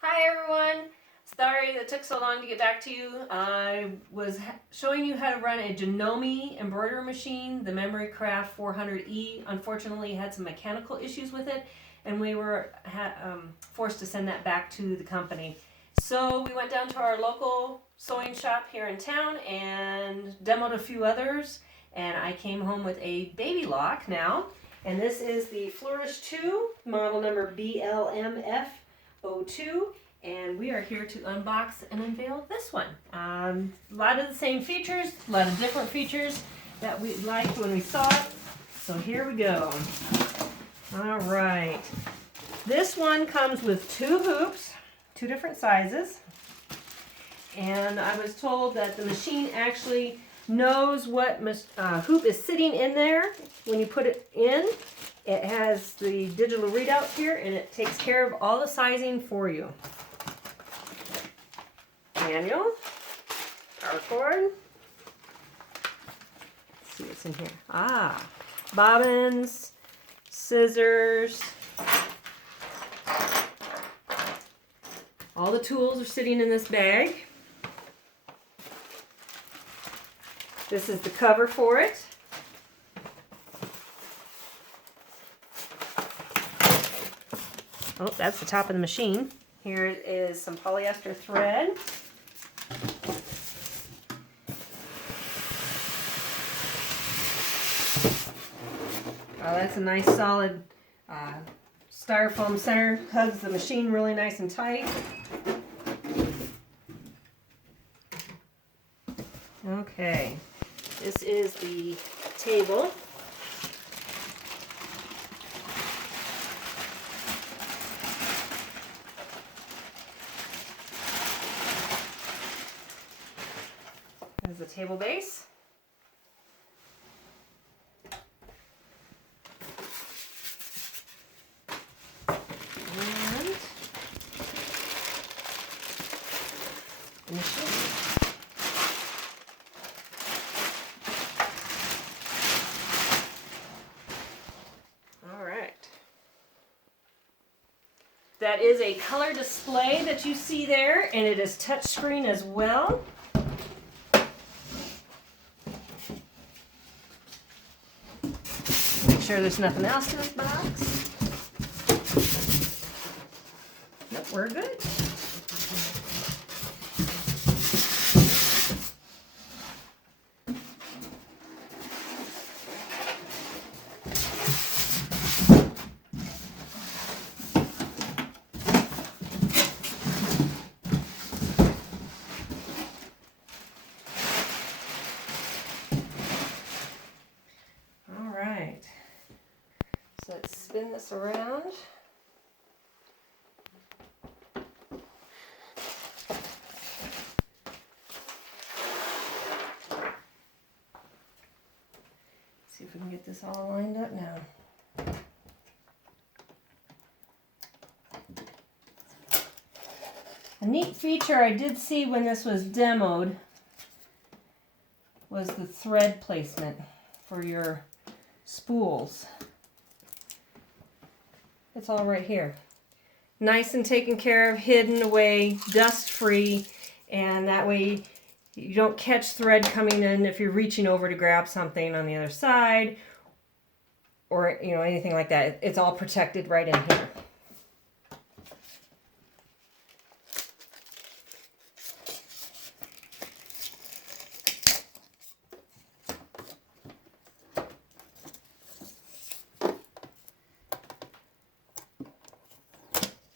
Hi everyone! Sorry that took so long to get back to you. I was showing you how to run a Janome embroidery machine, the Memory Craft 400E. Unfortunately, had some mechanical issues with it, and we were forced to send that back to the company. So we went down to our local sewing shop here in town and demoed a few others, and I came home with a Baby Lock now. And this is the Flourish 2, model number BLMF02, and we are here to unbox and unveil this one. A lot of the same features, a lot of different features that we liked when we saw it. So here we go. All right. This one comes with 2 hoops, 2 different sizes. And I was told that the machine actually knows what hoop is sitting in there when you put it in. It has the digital readout here, and it takes care of all the sizing for you. Manual, power cord. Let's see what's in here. Bobbins, scissors. All the tools are sitting in this bag. This is the cover for it. Oh, that's the top of the machine. Here is some polyester thread. Oh, that's a nice solid styrofoam center. Hugs the machine really nice and tight. Okay, this is the table. There's the table base. And the machine. All right. That is a color display that you see there, and it is touchscreen as well. Make sure there's nothing else in this box. Nope, we're good. So let's spin this around. See if we can get this all lined up now. A neat feature I did see when this was demoed was the thread placement for your spools. It's all right here. Nice and taken care of, hidden away, dust free, and that way you don't catch thread coming in if you're reaching over to grab something on the other side or anything like that. It's all protected right in here.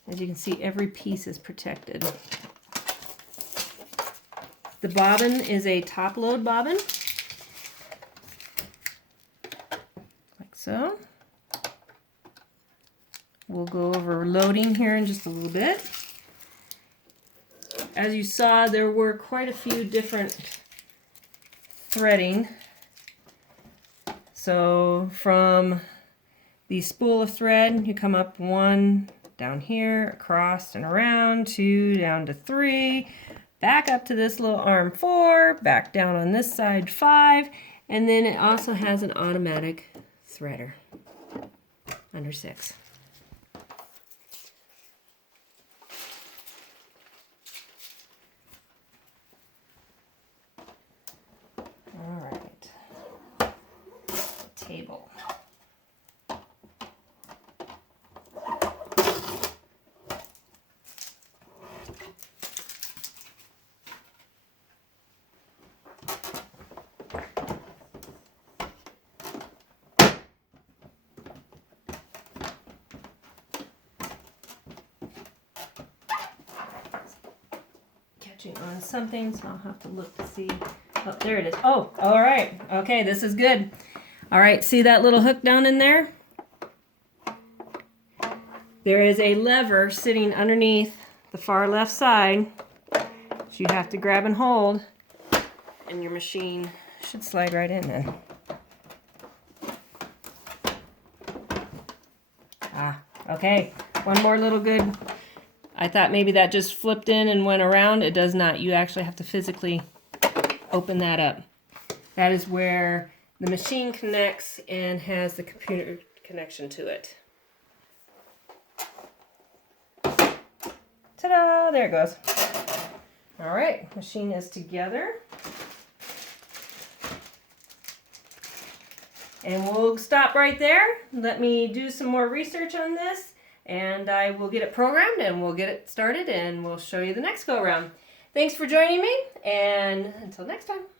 As you can see, every piece is protected. The bobbin is a top load bobbin, like so. We'll go over loading here in just a little bit. As you saw, there were quite a few different threading. So from the spool of thread, you come up 1, down here, across and around, 2, down to 3, back up to this little arm 4, back down on this side 5, and then it also has an automatic threader under 6. touching on something, so I'll have to look to see. Oh, there it is. Oh, all right. Okay, this is good. All right, see that little hook down in there? There is a lever sitting underneath the far left side. So you have to grab and hold, and your machine should slide right in then. Ah, okay. One more little good. I thought maybe that just flipped in and went around. It does not. You actually have to physically open that up. That is where the machine connects and has the computer connection to it. Ta-da! There it goes. All right, machine is together. And we'll stop right there. Let me do some more research on this, and I will get it programmed and we'll get it started and we'll show you the next go around. Thanks for joining me, and until next time.